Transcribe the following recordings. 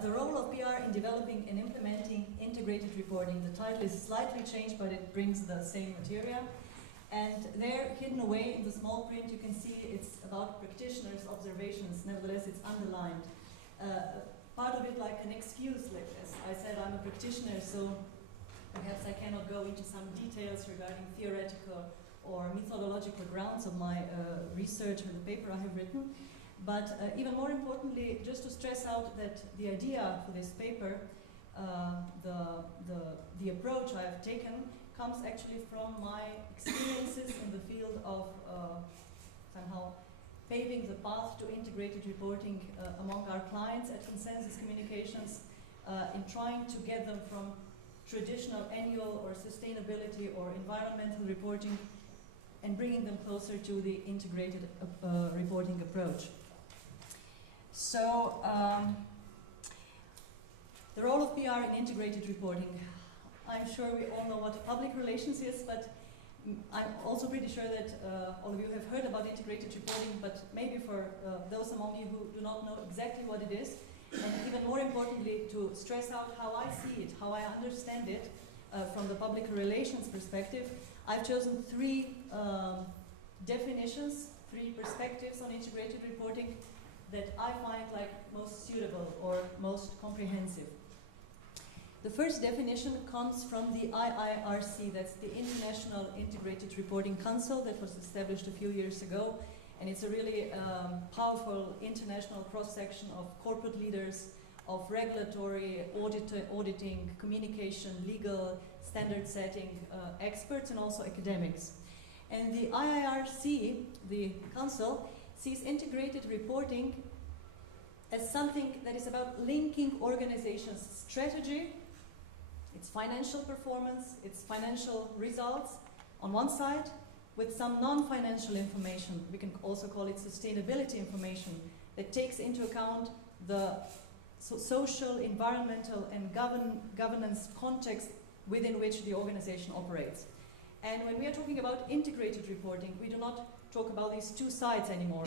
The role of PR in developing and implementing integrated reporting. The title is slightly changed, but it brings the same material. And there, hidden away in the small print, you can see it's about practitioners' observations. Nevertheless, it's underlined. Part of it like an excuse, like as I said, I'm a practitioner, so perhaps I cannot go into some details regarding theoretical or methodological grounds of my research or the paper I have written. But even more importantly, just to stress out that the idea for this paper, the approach I have taken, comes actually from my experiences in the field of somehow paving the path to integrated reporting among our clients at Consensus Communications, in trying to get them from traditional annual or sustainability or environmental reporting and bringing them closer to the integrated reporting approach. So, the role of PR in integrated reporting. I'm sure we all know what public relations is, but I'm also pretty sure that all of you have heard about integrated reporting, but maybe for those among you who do not know exactly what it is, and even more importantly, to stress out how I see it, how I understand it from the public relations perspective, I've chosen three definitions, three perspectives on integrated reporting that I find like most suitable or most comprehensive. The first definition comes from the IIRC, that's the International Integrated Reporting Council that was established a few years ago, and it's a really powerful international cross-section of corporate leaders, of regulatory, auditing, communication, legal, standard setting experts, and also academics. And the IIRC, the council, sees integrated reporting as something that is about linking organizations' strategy, its financial performance, its financial results on one side, with some non-financial information. We can also call it sustainability information that takes into account the social, environmental, and governance context within which the organization operates. And when we are talking about integrated reporting, we do not talk about these two sides anymore.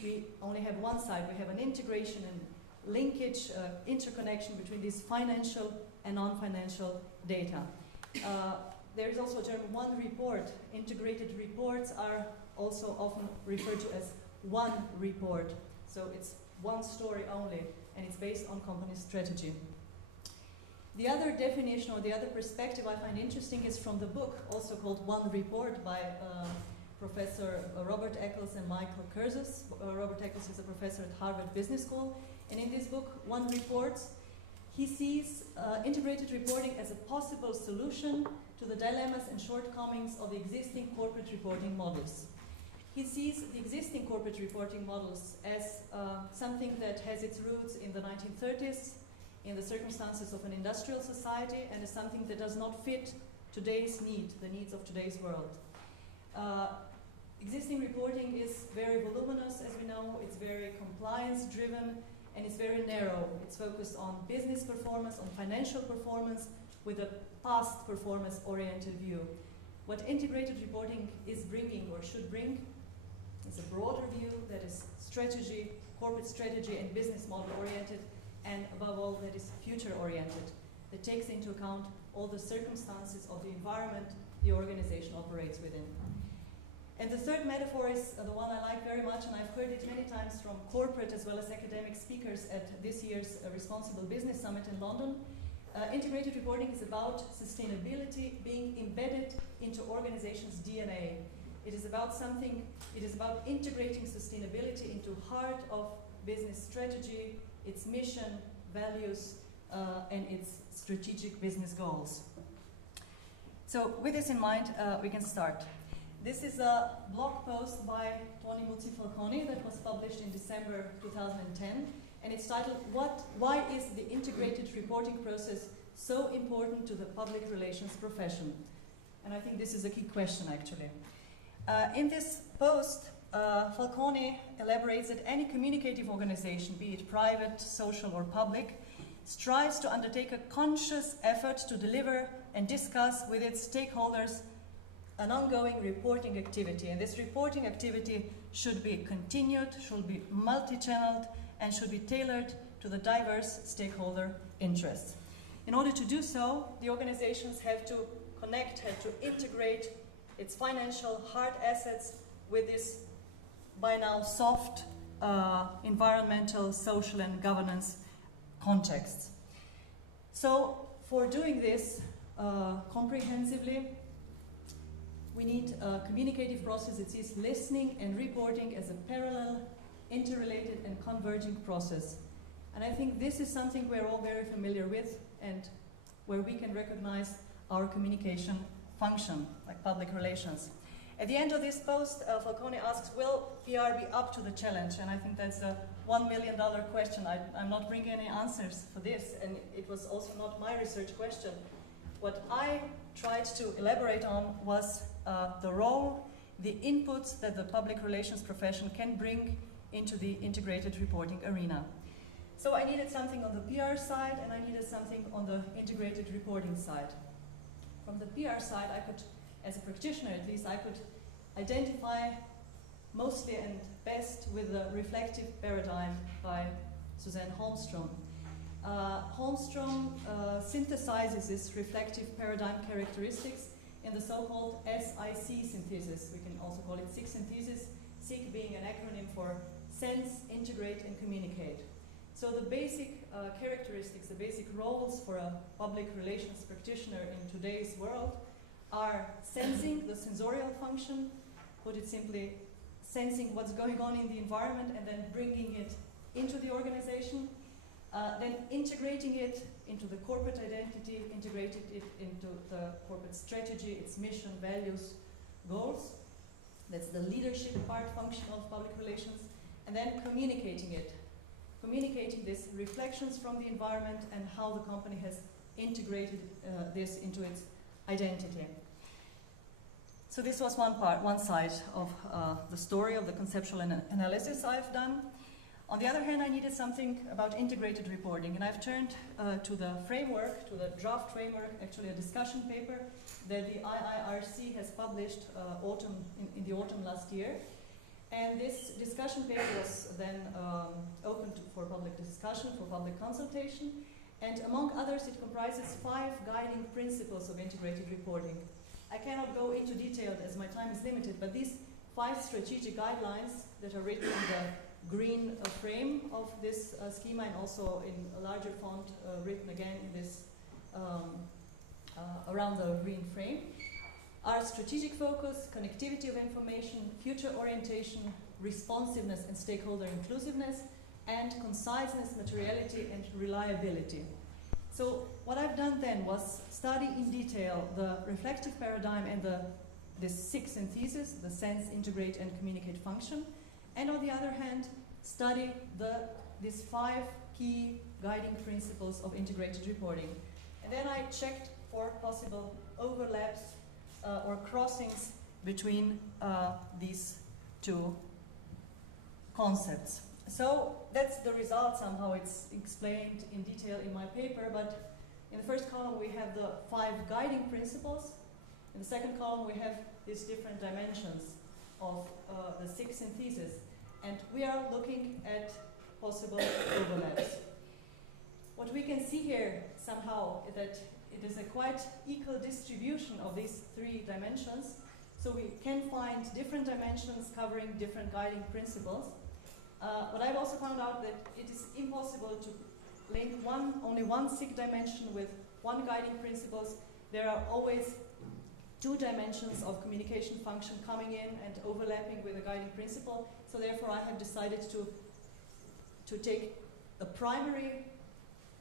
We only have one side. We have an integration and linkage, interconnection between these financial and non-financial data. There is also a term, one report. Integrated reports are also often referred to as one report. So it's one story only, and it's based on company strategy. The other definition or the other perspective I find interesting is from the book, also called One Report by Professor Robert Eccles and Michael Kurzus. Robert Eccles is a professor at Harvard Business School, and in this book, One Reports, he sees integrated reporting as a possible solution to the dilemmas and shortcomings of the existing corporate reporting models. He sees the existing corporate reporting models as something that has its roots in the 1930s, in the circumstances of an industrial society, and is something that does not fit today's need, the needs of today's world. Existing reporting is very voluminous, as we know, it's very compliance-driven, and it's very narrow. It's focused on business performance, on financial performance, with a past performance-oriented view. What integrated reporting is bringing, or should bring, is a broader view that is strategy, corporate strategy, and business model-oriented, and above all, that is future-oriented, that takes into account all the circumstances of the environment the organization operates within. And the third metaphor is the one I like very much, and I've heard it many times from corporate as well as academic speakers at this year's Responsible Business Summit in London. Integrated reporting is about sustainability being embedded into organizations' DNA. It is about integrating sustainability into heart of business strategy, its mission, values, and its strategic business goals. So with this in mind, we can start. This is a blog post by Tony Muzzi-Falconi that was published in December 2010, and it's titled, Why is the integrated reporting process so important to the public relations profession? And I think this is a key question, actually. In this post, Falconi elaborates that any communicative organization, be it private, social, or public, strives to undertake a conscious effort to deliver and discuss with its stakeholders an ongoing reporting activity. And this reporting activity should be continued, should be multi-channeled, and should be tailored to the diverse stakeholder interests. In order to do so, the organizations have to connect, have to integrate its financial hard assets with this by now soft environmental, social and governance contexts. So for doing this comprehensively, we need a communicative process that sees listening and reporting as a parallel, interrelated and converging process. And I think this is something we're all very familiar with and where we can recognize our communication function, like public relations. At the end of this post, Falcone asks, will PR be up to the challenge? And I think that's a $1 million question. I'm not bringing any answers for this, and it was also not my research question. What I tried to elaborate on was the role, the inputs that the public relations profession can bring into the integrated reporting arena. So I needed something on the PR side, and I needed something on the integrated reporting side. From the PR side, I could, as a practitioner at least, I could identify mostly and best with the reflective paradigm by Suzanne Holmstrom. Holmstrom synthesizes this reflective paradigm characteristics in the so-called SIC synthesis. We can also call it SIC synthesis, SIC being an acronym for sense, integrate, and communicate. So the basic characteristics, the basic roles for a public relations practitioner in today's world are sensing, the sensorial function, put it simply, sensing what's going on in the environment and then bringing it into the organization, then integrating it into the corporate identity, integrating it into the corporate strategy, its mission, values, goals. That's the leadership part function of public relations, and then communicating it. Communicating these reflections from the environment and how the company has integrated this into its identity. So this was one side of the story of the conceptual analysis I've done. On the other hand, I needed something about integrated reporting, and I've turned to the framework, to the draft framework, actually a discussion paper that the IIRC has published in the autumn last year. And this discussion paper was then open for public discussion, for public consultation, and among others it comprises 5 guiding principles of integrated reporting. I cannot go into detail as my time is limited, but these 5 strategic guidelines that are written in the green frame of this schema and also in a larger font written again in this around the green frame are strategic focus, connectivity of information, future orientation, responsiveness and stakeholder inclusiveness, and conciseness, materiality, and reliability. So what I've done then was study in detail the reflective paradigm and this SIC synthesis, the sense, integrate, and communicate function, and on the other hand, study these 5 key guiding principles of integrated reporting. And then I checked for possible overlaps or crossings between these 2 concepts. So that's the result somehow. It's explained in detail in my paper, but in the first column we have the 5 guiding principles. In the second column we have these different dimensions of the SIC synthesis, and we are looking at possible overlaps. What we can see here somehow is that it is a quite equal distribution of these 3 dimensions, so we can find different dimensions covering different guiding principles. But I've also found out that it is impossible to link only one SIC dimension with 1 guiding principles. There are always 2 dimensions of communication function coming in and overlapping with a guiding principle, so therefore I have decided to take a primary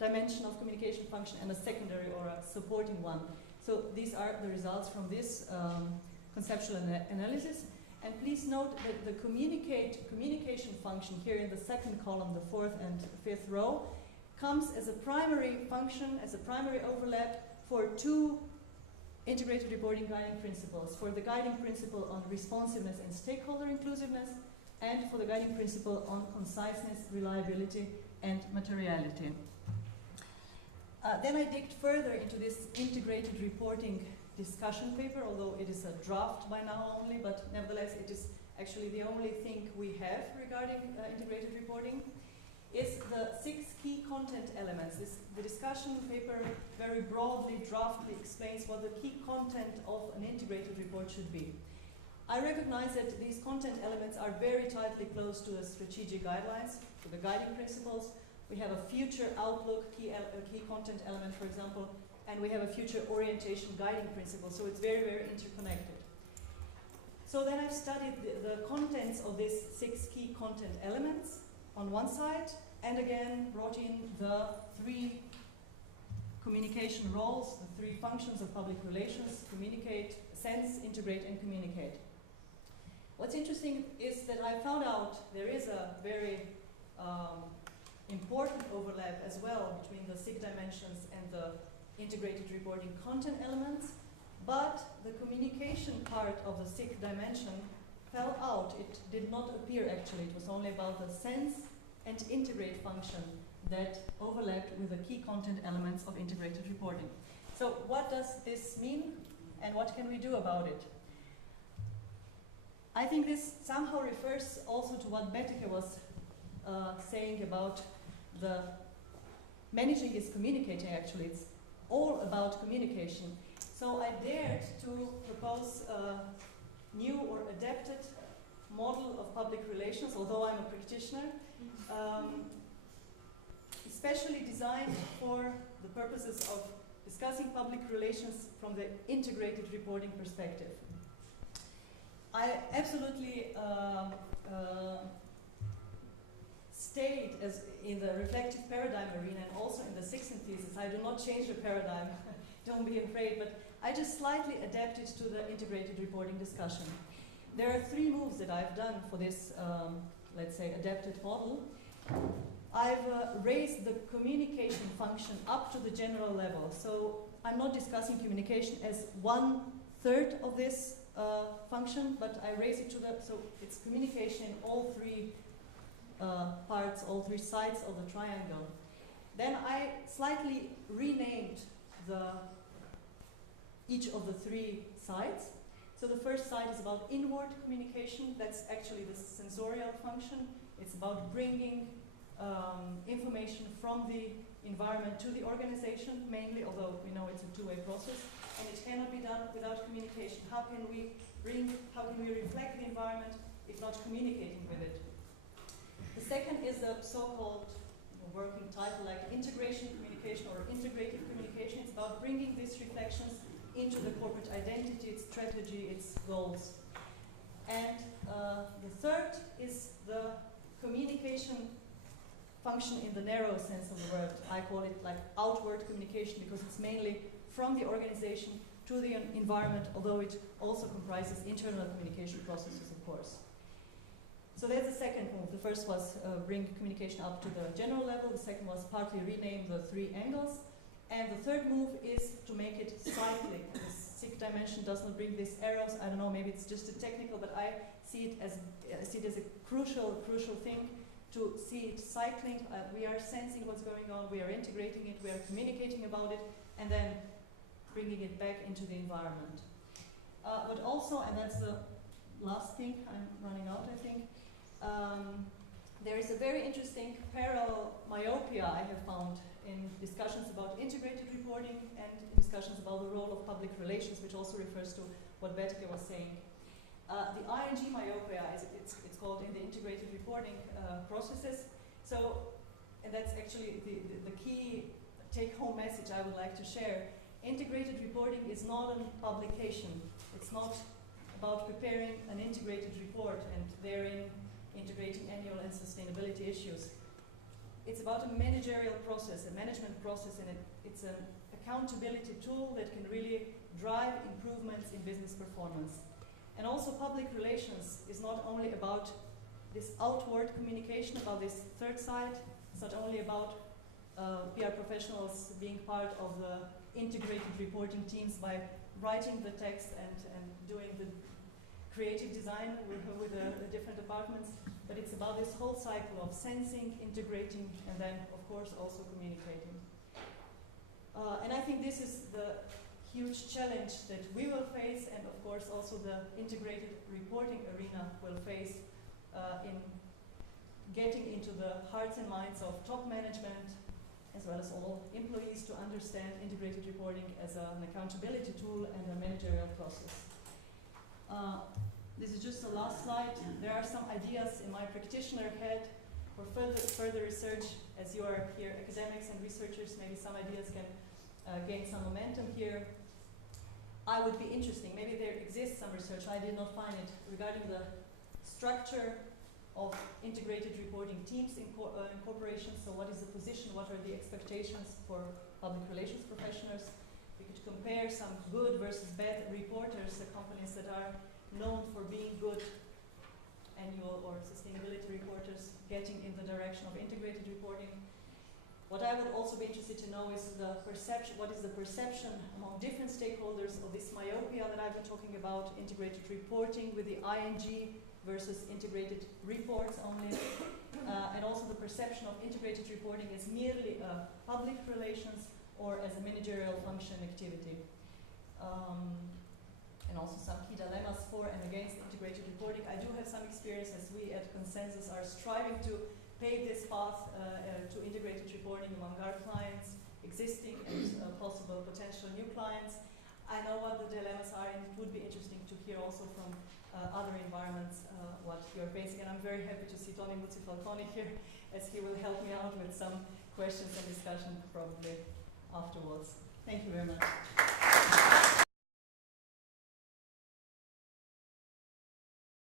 dimension of communication function and a secondary or a supporting one. So these are the results from this conceptual analysis. And please note that the communication function here in the second column, the 4th and 5th row, comes as a primary function, as a primary overlap for 2 integrated reporting guiding principles. For the guiding principle on responsiveness and stakeholder inclusiveness, and for the guiding principle on conciseness, reliability, and materiality. Then I digged further into this integrated reporting discussion paper, although it is a draft by now only, but nevertheless it is actually the only thing we have regarding integrated reporting. is the 6 key content elements. The discussion paper very broadly, draftly explains what the key content of an integrated report should be. I recognize that these content elements are very tightly close to the strategic guidelines, to the guiding principles. We have a future outlook key content element, for example, and we have a future orientation guiding principle, so it's very, very interconnected. So then I've studied the contents of these 6 key content elements on one side, and again brought in the 3 communication roles, the 3 functions of public relations: communicate, sense, integrate, and communicate. What's interesting is that I found out there is a very important overlap as well between the SIG dimensions and the integrated reporting content elements, but the communication part of the SIG dimension fell out. It did not appear actually. It was only about the sense and integrate function that overlapped with the key content elements of integrated reporting. So what does this mean and what can we do about it? I think this somehow refers also to what Bledcom was saying about the managing is communicating. Actually, it's all about communication. So I dared to propose a new or adapted model of public relations, although I'm a practitioner, especially designed for the purposes of discussing public relations from the integrated reporting perspective. I absolutely stayed as in the reflective paradigm arena and also in the 6th thesis. I do not change the paradigm, don't be afraid, but I just slightly adapted to the integrated reporting discussion. There are 3 moves that I've done for this, let's say, adapted model. I've raised the communication function up to the general level. So I'm not discussing communication as 1/3 of this function, but I raise it to the, so it's communication in all 3 parts, all 3 sides of the triangle. Then I slightly renamed each of the 3 sides. So the first side is about inward communication. That's actually the sensorial function. It's about bringing information from the environment to the organization mainly, although we know it's a 2-way process, and it cannot be done without communication. How can we reflect the environment if not communicating with it? The second is the so-called working title like integration communication or integrated communication. It's about bringing these reflections into the corporate identity, its strategy, its goals. And the third is the communication function in the narrow sense of the word. I call it like outward communication because it's mainly from the organization to the environment, although it also comprises internal communication processes, of course. So there's the second move. The first was bring communication up to the general level. The second was partly rename the 3 angles. And the third move is to make it cyclic. The SIG dimension does not bring these arrows. I don't know, maybe it's just a technical, but I see it as a crucial thing to see it cycling. We are sensing what's going on, we are integrating it, we are communicating about it, and then bringing it back into the environment. But also, and that's the last thing, I'm running out, I think, there is a very interesting parallel myopia I have found in discussions about integrated reporting and discussions about the role of public relations, which also refers to what Bledcom was saying. The ING myopia, it's called in the integrated reporting processes. So, and that's actually the key take-home message I would like to share. Integrated reporting is not a publication. It's not about preparing an integrated report and therein integrating annual and sustainability issues. It's about a managerial process, a management process, and it's an accountability tool that can really drive improvements in business performance. And also public relations is not only about this outward communication, about this third side. It's not only about PR professionals being part of the integrated reporting teams by writing the text and doing the creative design with the different departments, but it's about this whole cycle of sensing, integrating, and then, of course, also communicating. And I think this is the huge challenge that we will face, and of course also the integrated reporting arena will face in getting into the hearts and minds of top management as well as all employees to understand integrated reporting as an accountability tool and a managerial process. This is just the last slide. There are some ideas in my practitioner head for further research. As you are here academics and researchers, maybe some ideas can gain some momentum here. I would be interesting, maybe there exists some research, I did not find it, regarding the structure of integrated reporting teams in corporations. So what is the position, what are the expectations for public relations professionals? We could compare some good versus bad reporters, the companies that are known for being good annual or sustainability reporters, getting in the direction of integrated reporting. What I would also be interested to know is the perception, what is the perception among different stakeholders of this myopia that I've been talking about, integrated reporting with the ING versus integrated reports only, and also the perception of integrated reporting as merely a public relations or as a managerial function activity. And also some key dilemmas for and against integrated reporting. I do have some experience as we at Consensus are striving to pave this path to integrated reporting among our clients, existing and possible potential new clients. I know what the dilemmas are, and it would be interesting to hear also from other environments what you're facing. And I'm very happy to see Tony Mucifalconi here, as he will help me out with some questions and discussion probably afterwards. Thank you very much.